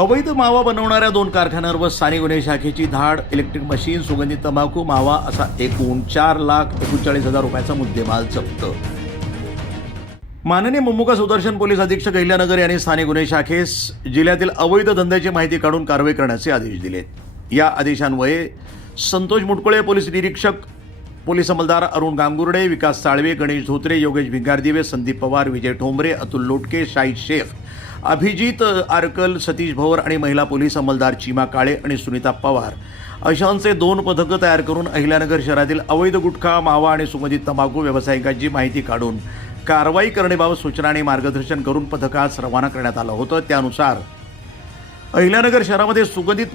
अवैध मावा बनवणाऱ्या 2 कारखान्यांवर स्थानिक गुन्हे शाखेची धाड. इलेक्ट्रिक मशीन, सुगंधित तंबाखू, मावा असा एकूण 4,39,000 रुपयाचा मुद्देमाल जप्त. माननीय मुमुका सुदर्शन पोलीस अधीक्षक अहिल्यानगर यांनी स्थानिक गुन्हे शाखेस जिल्ह्यातील अवैध धंद्याची माहिती काढून कारवाई करण्याचे आदेश दिले. या आदेशान्वये संतोष मुटकुळे, पोलीस निरीक्षक, पोलीस अंमलदार अरुण गांगुर्डे, विकास साळवे, गणेश धोत्रे, योगेश भिंगारदिवे, संदीप पवार, विजय ठोंबरे, अतुल लोटके, शाहीद शेख, अभिजित आरकल, सतीश भवर आणि महिला पोलीस अंमलदार चीमा काळे आणि सुनीता पवार अशांचे 2 पथकं तयार करून अहिल्यानगर शहरातील अवैध गुटखा, मावा आणि सुगंधित तंबाखू व्यावसायिकांची माहिती काढून कारवाई करण्याबाबत सूचना आणि मार्गदर्शन करून पथकास रवाना करण्यात आलं होतं. त्यानुसार अहिल्यानगर शहरामध्ये सुगंधित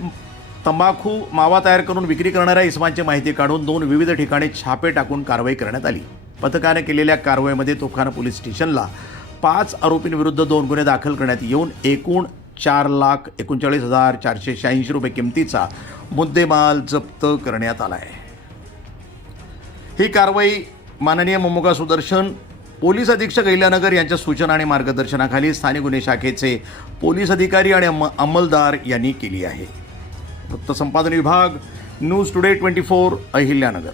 तंबाखू, मावा तयार करून विक्री करणाऱ्या इसमांची माहिती काढून 2 विविध ठिकाणी छापे टाकून कारवाई करण्यात आली. पथकाने केलेल्या कारवाईमध्ये तोफखाना पोलीस स्टेशनला 5 आरोपींविरुद्ध 2 गुन्हे दाखल करण्यात येऊन एकूण 4,39,486 रुपये किमतीचा मुद्देमाल जप्त करण्यात आला आहे. ही कारवाई माननीय मुमुका सुदर्शन पोलीस अधीक्षक अहिल्यानगर यांच्या सूचना आणि मार्गदर्शनाखाली स्थानिक गुन्हे शाखेचे पोलीस अधिकारी आणि अंमलदार यांनी केली आहे. वृत्त संपादन विभाग, न्यूज टुडे 24, अहिल्यानगर.